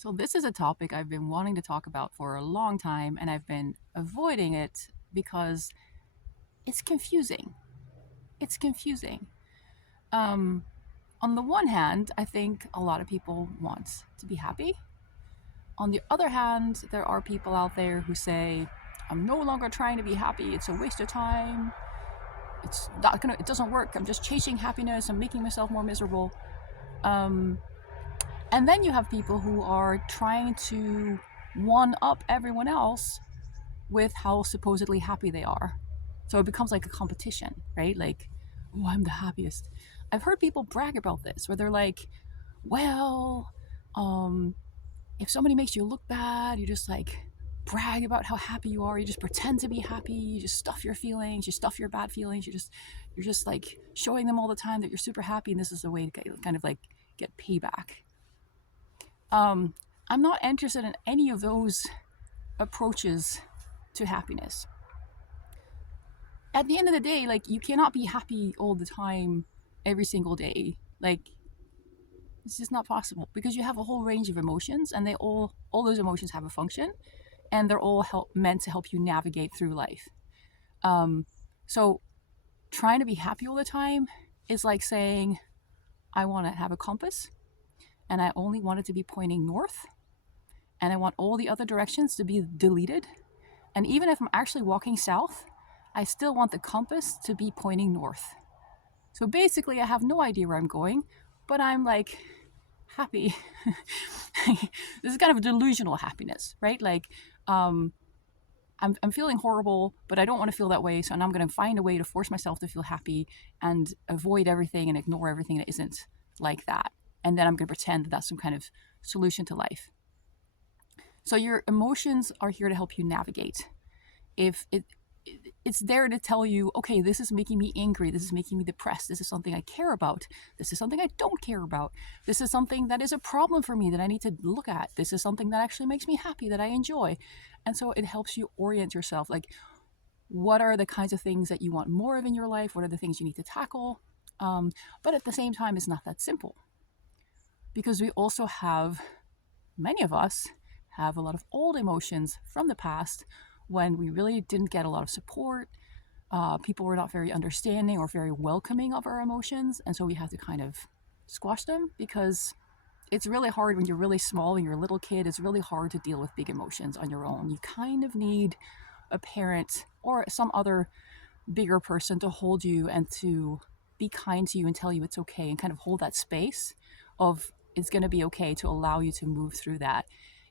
So, this is a topic I've been wanting to talk about for a long time, and I've been avoiding it because it's confusing. It's confusing. Um, on the one hand, I think a lot of people want to be happy. On the other hand, there are people out there who say, I'm no longer trying to be happy. It's a waste of time. It doesn't work. I'm just chasing happiness. I'm making myself more miserable. Um, And then you have people who are trying to one up everyone else with how supposedly happy they are. So it becomes like a competition, right? Like, oh, I'm the happiest. I've heard people brag about this where they're like, well, um, if somebody makes you look bad, you just like brag about how happy you are. You just pretend to be happy. You just stuff your feelings. You stuff your bad feelings. You're just like showing them all the time that you're super happy. And this is a way to kind of like get payback. Um, I'm not interested in any of those approaches to happiness. At the end of the day, like you cannot be happy all the time, every single day. Like it's just not possible because you have a whole range of emotions, and all those emotions have a function, and they're all meant to help you navigate through life. Um, so trying to be happy all the time is like saying I want to have a compass, and I only want it to be pointing north, and I want all the other directions to be deleted. And even if I'm actually walking south, I still want the compass to be pointing north. So basically, I have no idea where I'm going, but I'm like happy. This is kind of a delusional happiness, right? Like, um, I'm feeling horrible, but I don't want to feel that way. So I'm going to find a way to force myself to feel happy and avoid everything and ignore everything that isn't like that. And then I'm going to pretend that that's some kind of solution to life. So your emotions are here to help you navigate. If it's there to tell you, okay, this is making me angry, this is making me depressed, this is something I care about, this is something I don't care about, this is something that is a problem for me that I need to look at, this is something that actually makes me happy, that I enjoy. And so it helps you orient yourself, like what are the kinds of things that you want more of in your life, what are the things you need to tackle. But at the same time, it's not that simple because we also have, many of us have a lot of old emotions from the past when we really didn't get a lot of support. People were not very understanding or very welcoming of our emotions. And so we have to kind of squash them because it's really hard when you're really small and you're a little kid. It's really hard to deal with big emotions on your own. You kind of need a parent or some other bigger person to hold you and to be kind to you and tell you it's okay and kind of hold that space of it's going to be okay to allow you to move through that.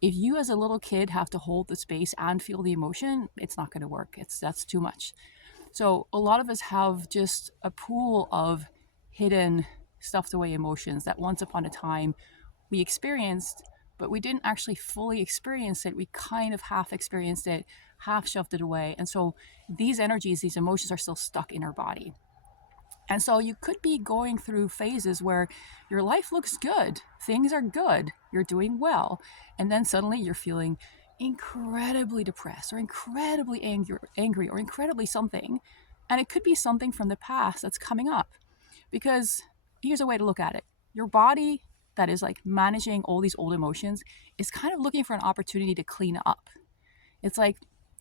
If you as a little kid have to hold the space and feel the emotion, it's not going to work. That's too much. So a lot of us have just a pool of hidden stuffed away emotions that once upon a time we experienced, but we didn't actually fully experience it. We kind of half experienced it, half shoved it away. And so these energies, these emotions are still stuck in our body. And so you could be going through phases where your life looks good, things are good, you're doing well, and then suddenly you're feeling incredibly depressed or incredibly angry or incredibly something. And it could be something from the past that's coming up. Because here's a way to look at it. Your body that is like managing all these old emotions is kind of looking for an opportunity to clean up. It's like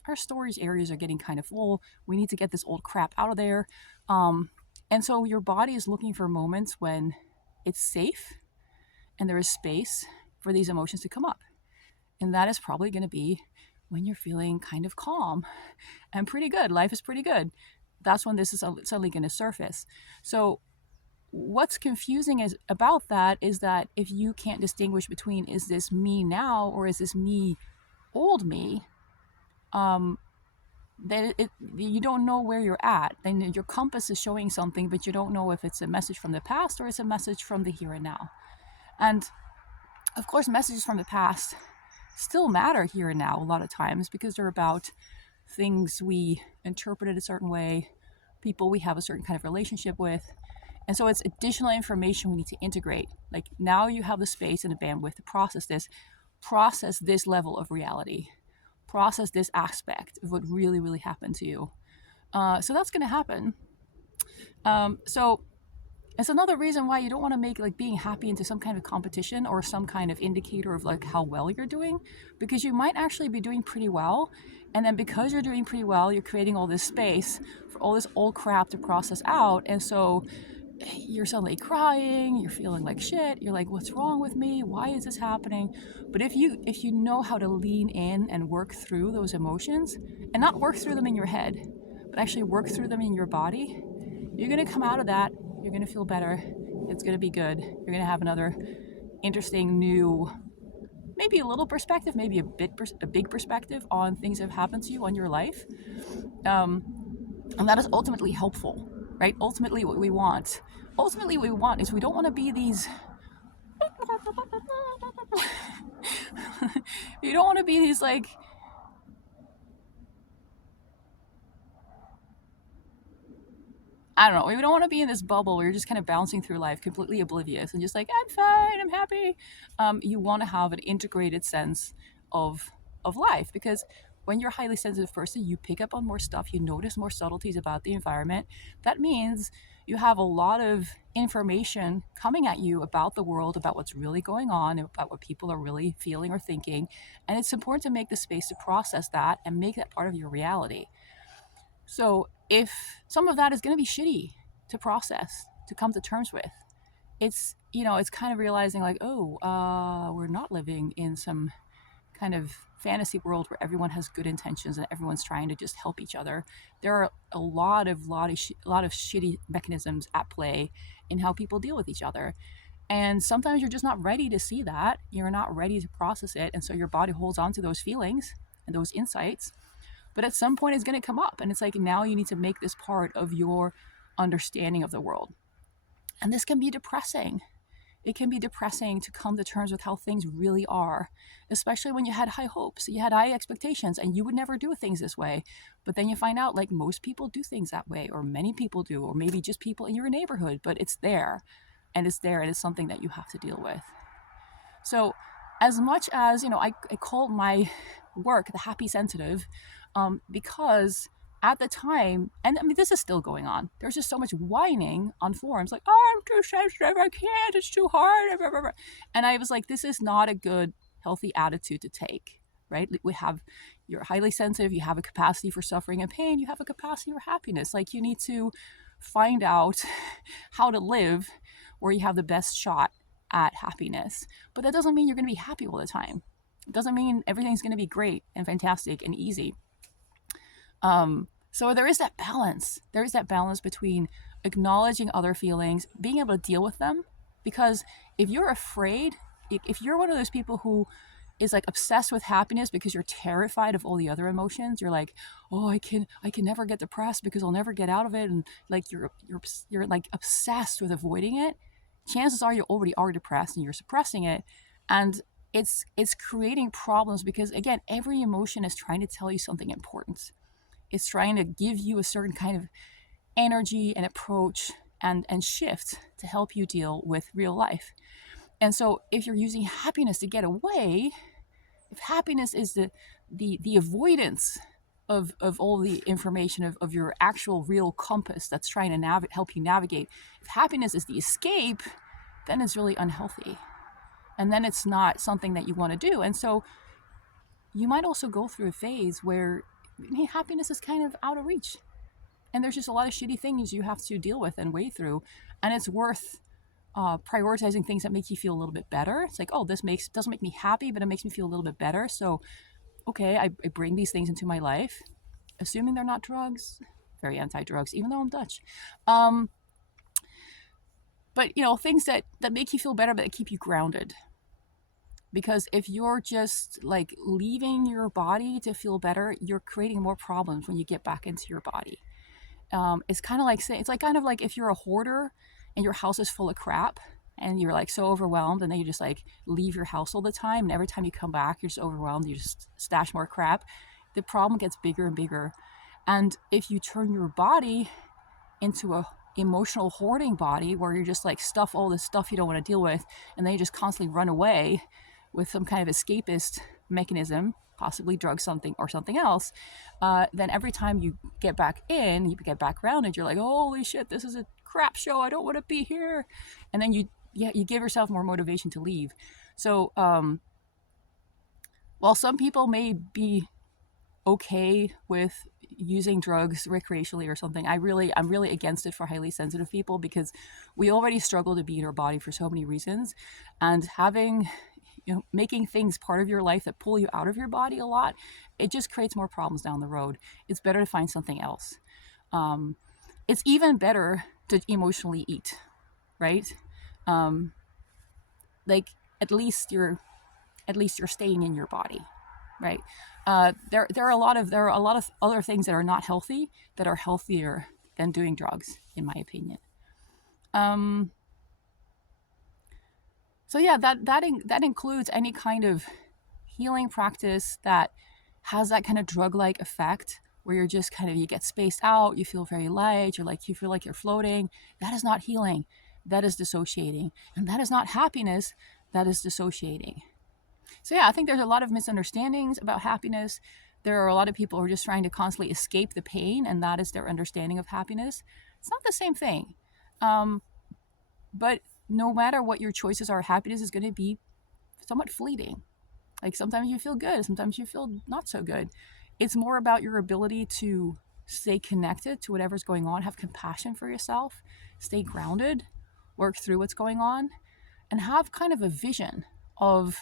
our storage areas are getting kind of full. We need to get this old crap out of there. Um, and so your body is looking for moments when it's safe and there is space for these emotions to come up. And that is probably going to be when you're feeling kind of calm and pretty good. Life is pretty good. That's when this is suddenly going to surface. So what's confusing is about that is that if you can't distinguish between is this me now or is this me old me, then you don't know where you're at. Then your compass is showing something, but you don't know if it's a message from the past or it's a message from the here and now. And of course, messages from the past still matter here and now a lot of times because they're about things we interpreted a certain way, people we have a certain kind of relationship with. And so it's additional information we need to integrate. Like now you have the space and the bandwidth to process this level of reality, process this aspect of what really, really happened to you. So that's going to happen. So It's another reason why you don't want to make like being happy into some kind of competition or some kind of indicator of like how well you're doing, because you might actually be doing pretty well. And then because you're doing pretty well, you're creating all this space for all this old crap to process out. And so you're suddenly crying, you're feeling like shit, you're like, what's wrong with me? Why is this happening? But if you know how to lean in and work through those emotions, and not work through them in your head, but actually work through them in your body, you're gonna come out of that, you're gonna feel better, it's gonna be good, you're gonna have another interesting new, maybe a little perspective, maybe a big perspective on things that have happened to you on your life. And that is ultimately helpful, right? Ultimately what we want is we don't want to be these you don't want to be these like, I don't know, we don't want to be in this bubble where you're just kind of bouncing through life completely oblivious and just like, I'm fine, I'm happy. You want to have an integrated sense of life, because when you're a highly sensitive person, you pick up on more stuff, you notice more subtleties about the environment. That means you have a lot of information coming at you about the world, about what's really going on, about what people are really feeling or thinking. And it's important to make the space to process that and make that part of your reality. So if some of that is going to be shitty to process, to come to terms with, it's kind of realizing like, oh, we're not living in some kind of fantasy world where everyone has good intentions and everyone's trying to just help each other. There are a lot of shitty mechanisms at play in how people deal with each other. And sometimes you're just not ready to see that. You're not ready to process it. And so your body holds on to those feelings and those insights. But at some point, it's going to come up. And it's like, now you need to make this part of your understanding of the world. And this can be depressing. It can be depressing to come to terms with how things really are, especially when you had high hopes, you had high expectations, and you would never do things this way. But then you find out like most people do things that way, or many people do, or maybe just people in your neighborhood, but it's there, and it's something that you have to deal with. So as much as, I call my work the happy sensitive, because at the time, and I mean, this is still going on, there's just so much whining on forums, like, oh, I'm too sensitive, I can't, it's too hard, blah, blah, blah. And I was like, this is not a good, healthy attitude to take, right? You're highly sensitive, you have a capacity for suffering and pain, you have a capacity for happiness. Like, you need to find out how to live where you have the best shot at happiness. But that doesn't mean you're going to be happy all the time. It doesn't mean everything's going to be great and fantastic and easy. So there is that balance. There is that balance between acknowledging other feelings, being able to deal with them. Because if you're afraid, if you're one of those people who is like obsessed with happiness because you're terrified of all the other emotions, you're like, oh, I can never get depressed because I'll never get out of it, and like you're like obsessed with avoiding it. Chances are you already are depressed and you're suppressing it, and it's creating problems, because again, every emotion is trying to tell you something important. It's trying to give you a certain kind of energy and approach and shift to help you deal with real life. And so if you're using happiness to get away, if happiness is the avoidance of all the information of your actual real compass that's trying to help you navigate, if happiness is the escape, then it's really unhealthy. And then it's not something that you want to do. And so you might also go through a phase where happiness is kind of out of reach. And there's just a lot of shitty things you have to deal with and wade through. And it's worth prioritizing things that make you feel a little bit better. It's like, oh, this doesn't make me happy, but it makes me feel a little bit better. So, okay, I bring these things into my life, assuming they're not drugs. Very anti-drugs, even though I'm Dutch. But, things that make you feel better, but that keep you grounded. Because if you're just like leaving your body to feel better, you're creating more problems when you get back into your body. It's kind of like if you're a hoarder and your house is full of crap and you're like so overwhelmed, and then you just like leave your house all the time, and every time you come back you're just overwhelmed, you just stash more crap. The problem gets bigger and bigger. And if you turn your body into a emotional hoarding body where you just like stuff all this stuff you don't want to deal with, and then you just constantly run away with some kind of escapist mechanism, possibly drug something or something else, then every time you get back in, you get back grounded, you're like, holy shit, this is a crap show. I don't want to be here. And then you give yourself more motivation to leave. So while some people may be okay with using drugs recreationally or something, I'm really against it for highly sensitive people, because we already struggle to be in our body for so many reasons, and having, making things part of your life that pull you out of your body a lot, it just creates more problems down the road. It's better to find something else. It's even better to emotionally eat, right? Um, like at least you're staying in your body, right? There are a lot of other things that are not healthy that are healthier than doing drugs, in my opinion. So yeah, that includes any kind of healing practice that has that kind of drug-like effect, where you're just kind of, you get spaced out, you feel very light, you feel like you're floating. That is not healing. That is dissociating, and that is not happiness. That is dissociating. So yeah, I think there's a lot of misunderstandings about happiness. There are a lot of people who are just trying to constantly escape the pain, and that is their understanding of happiness. It's not the same thing. But no matter what your choices are, happiness is going to be somewhat fleeting. Like sometimes you feel good, sometimes you feel not so good. It's more about your ability to stay connected to whatever's going on, have compassion for yourself, stay grounded, work through what's going on, and have kind of a vision of,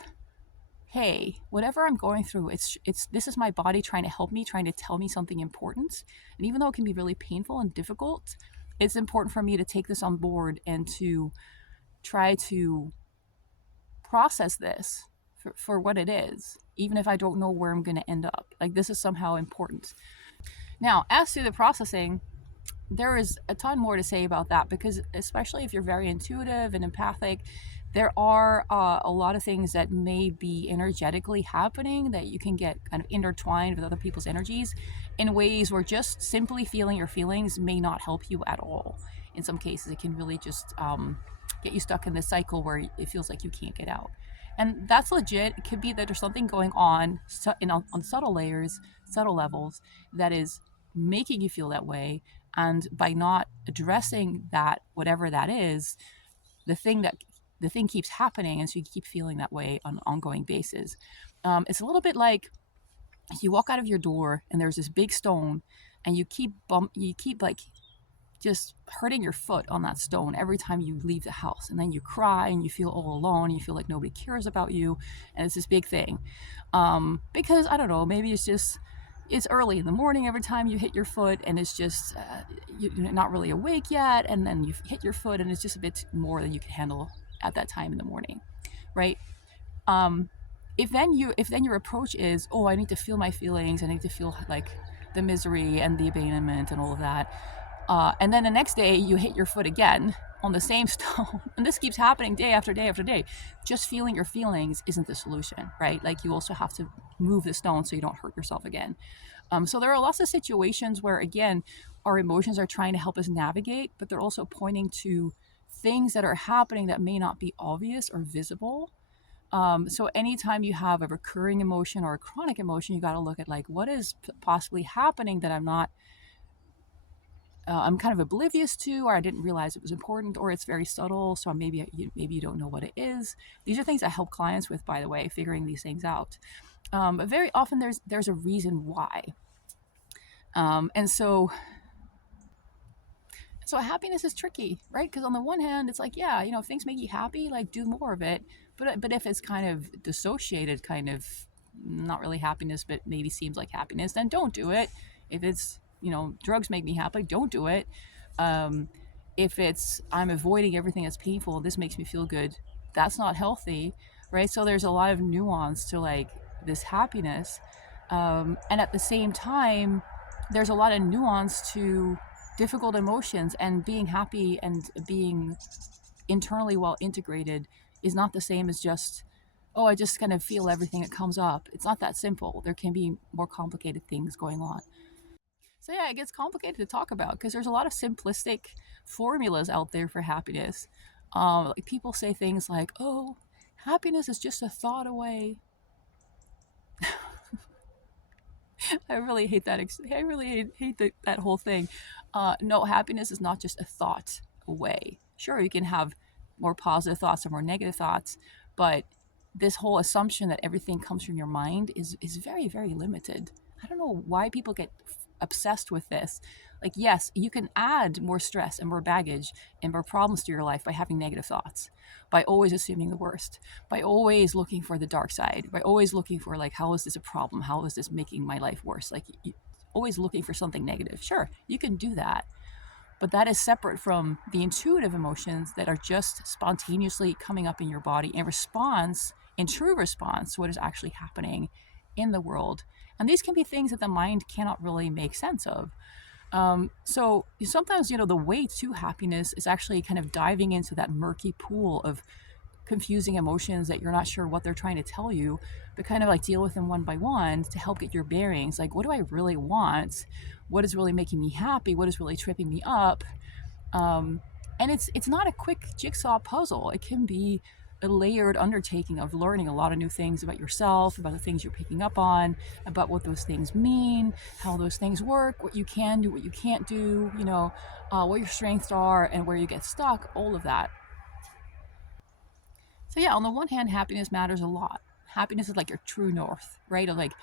hey, whatever I'm going through, it's this is my body trying to help me, trying to tell me something important. And even though it can be really painful and difficult, it's important for me to take this on board and to try to process this for what it is, even if I don't know where I'm going to end up. Like, this is somehow important. Now, as to the processing, there is a ton more to say about that, because especially if you're very intuitive and empathic, there are a lot of things that may be energetically happening that you can get kind of intertwined with other people's energies in ways where just simply feeling your feelings may not help you at all. In some cases, it can really just get you stuck in this cycle where it feels like you can't get out. And that's legit. It could be that there's something going on on subtle layers, subtle levels, that is making you feel that way. And by not addressing that, whatever that is, the thing keeps happening, and so you keep feeling that way on an ongoing basis. It's a little bit like you walk out of your door and there's this big stone, and you keep like just hurting your foot on that stone every time you leave the house, and then you cry and you feel all alone, and you feel like nobody cares about you, and it's this big thing. Because I don't know, maybe it's early in the morning every time you hit your foot, and it's just you're not really awake yet, and then you hit your foot and it's just a bit more than you can handle at that time in the morning, right? If then your approach is, oh, I need to feel my feelings, I need to feel like the misery and the abandonment and all of that, and then the next day you hit your foot again on the same stone, and this keeps happening day after day after day, just feeling your feelings isn't the solution, right? Like, you also have to move the stone so you don't hurt yourself again. So there are lots of situations where, again, our emotions are trying to help us navigate, but they're also pointing to things that are happening that may not be obvious or visible. So anytime you have a recurring emotion or a chronic emotion, you got to look at, like, what is possibly happening that I'm kind of oblivious to, or I didn't realize it was important, or it's very subtle, so maybe you don't know what it is. These are things I help clients with, by the way, figuring these things out. But very often there's a reason why. And so happiness is tricky, right? Because on the one hand, it's like, yeah, if things make you happy, like, do more of it. But if it's kind of dissociated, kind of not really happiness, but maybe seems like happiness, then don't do it. If it's, drugs make me happy, don't do it. If it's, I'm avoiding everything that's painful, this makes me feel good, that's not healthy, right? So there's a lot of nuance to, like, this happiness. And at the same time, there's a lot of nuance to difficult emotions, and being happy and being internally well integrated is not the same as just, oh, I just kind of feel everything that comes up. It's not that simple. There can be more complicated things going on. So yeah, it gets complicated to talk about, because there's a lot of simplistic formulas out there for happiness. Like, people say things like, oh, happiness is just a thought away. I really hate that. I really hate that whole thing. No, happiness is not just a thought away. Sure, you can have more positive thoughts or more negative thoughts, but this whole assumption that everything comes from your mind is very, very limited. I don't know why people get obsessed with this. Like, yes, you can add more stress and more baggage and more problems to your life by having negative thoughts, by always assuming the worst, by always looking for the dark side, by always looking for, like, how is this a problem? How is this making my life worse? Like, always looking for something negative. Sure, you can do that, but that is separate from the intuitive emotions that are just spontaneously coming up in your body in true response to what is actually happening in the world. And these can be things that the mind cannot really make sense of. So sometimes, the way to happiness is actually kind of diving into that murky pool of confusing emotions that you're not sure what they're trying to tell you, but kind of like deal with them one by one to help get your bearings. Like, what do I really want? What is really making me happy? What is really tripping me up? And it's not a quick jigsaw puzzle. It can be a layered undertaking of learning a lot of new things about yourself, about the things you're picking up on, about what those things mean, how those things work, what you can do, what you can't do, what your strengths are and where you get stuck, all of that. So yeah, on the one hand, happiness matters a lot. Happiness is like your true north, right? Of like,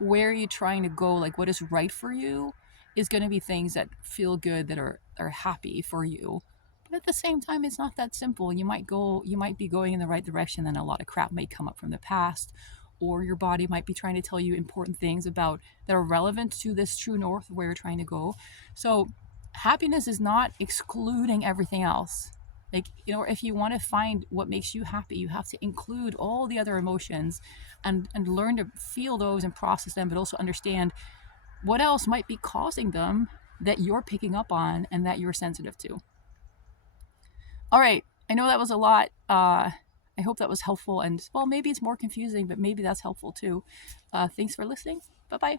where are you trying to go? Like, what is right for you is going to be things that feel good, that are happy for you. But at the same time, it's not that simple. You might be going in the right direction, and a lot of crap may come up from the past, or your body might be trying to tell you important things about that are relevant to this true north where you're trying to go. So happiness is not excluding everything else. Like, if you want to find what makes you happy, you have to include all the other emotions and learn to feel those and process them, but also understand what else might be causing them that you're picking up on and that you're sensitive to. All right, I know that was a lot. I hope that was helpful, and well, maybe it's more confusing, but maybe that's helpful too. Thanks for listening. Bye bye.